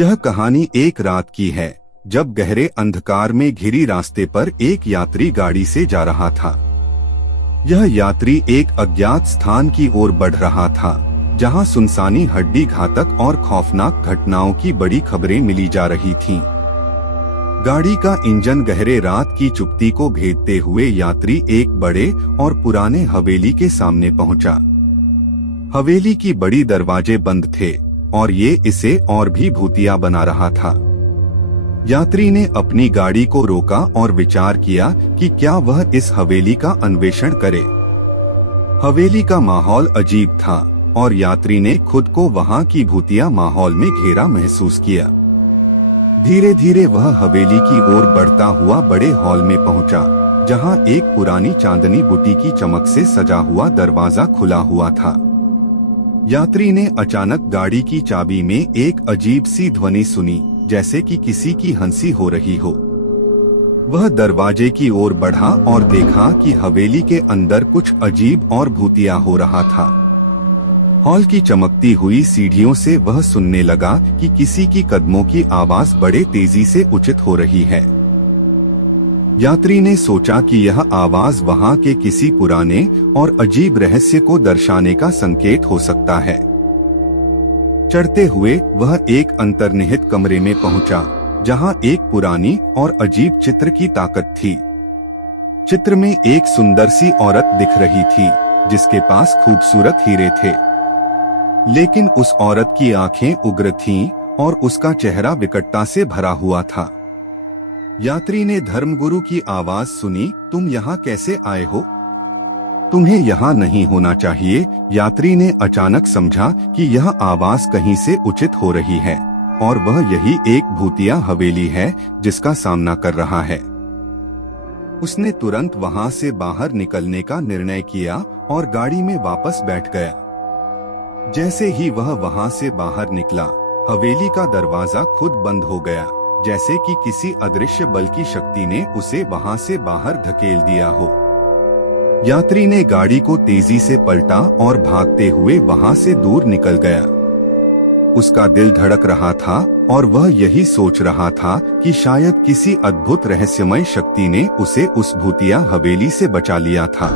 यह कहानी एक रात की है, जब गहरे अंधकार में घिरी रास्ते पर एक यात्री गाड़ी से जा रहा था। यह यात्री एक अज्ञात स्थान की ओर बढ़ रहा था, जहां सुनसानी हड्डी घातक और खौफनाक घटनाओं की बड़ी खबरें मिली जा रही थीं। गाड़ी का इंजन गहरे रात की चुप्पी को भेदते हुए यात्री एक बड़े और पुराने हवेली के सामने पहुंचा। हवेली की बड़ी दरवाजे बंद थे और ये इसे और भी भूतिया बना रहा था। यात्री ने अपनी गाड़ी को रोका और विचार किया कि क्या वह इस हवेली का अन्वेषण करे। हवेली का माहौल अजीब था और यात्री ने खुद को वहां की भूतिया माहौल में घेरा महसूस किया। धीरे धीरे वह हवेली की ओर बढ़ता हुआ बड़े हॉल में पहुंचा, जहां एक पुरानी चांदनी बूटी की चमक से सजा हुआ दरवाजा खुला हुआ था। यात्री ने अचानक गाड़ी की चाबी में एक अजीब सी ध्वनि सुनी, जैसे कि किसी की हंसी हो रही हो। वह दरवाजे की ओर बढ़ा और देखा कि हवेली के अंदर कुछ अजीब और भूतिया हो रहा था। हॉल की चमकती हुई सीढ़ियों से वह सुनने लगा कि किसी की कदमों की आवाज बड़े तेजी से उचित हो रही है। यात्री ने सोचा कि यह आवाज वहां के किसी पुराने और अजीब रहस्य को दर्शाने का संकेत हो सकता है। चढ़ते हुए वह एक अंतर्निहित कमरे में पहुंचा, जहां एक पुरानी और अजीब चित्र की ताकत थी। चित्र में एक सुंदर सी औरत दिख रही थी, जिसके पास खूबसूरत हीरे थे। लेकिन उस औरत की आंखें उग्र थीं और उसका चेहरा विकटता से भरा हुआ था। यात्री ने धर्मगुरु की आवाज सुनी, तुम यहाँ कैसे आए हो? तुम्हें यहाँ नहीं होना चाहिए। यात्री ने अचानक समझा कि यह आवाज कहीं से उचित हो रही है और वह यही एक भूतिया हवेली है जिसका सामना कर रहा है। उसने तुरंत वहां से बाहर निकलने का निर्णय किया और गाड़ी में वापस बैठ गया। जैसे ही वह वहां से बाहर निकला, हवेली का दरवाजा खुद बंद हो गया, जैसे कि किसी अदृश्य बल की शक्ति ने उसे वहां से बाहर धकेल दिया हो। यात्री ने गाड़ी को तेजी से पलटा और भागते हुए वहां से दूर निकल गया। उसका दिल धड़क रहा था और वह यही सोच रहा था कि शायद किसी अद्भुत रहस्यमय शक्ति ने उसे उस भूतिया हवेली से बचा लिया था।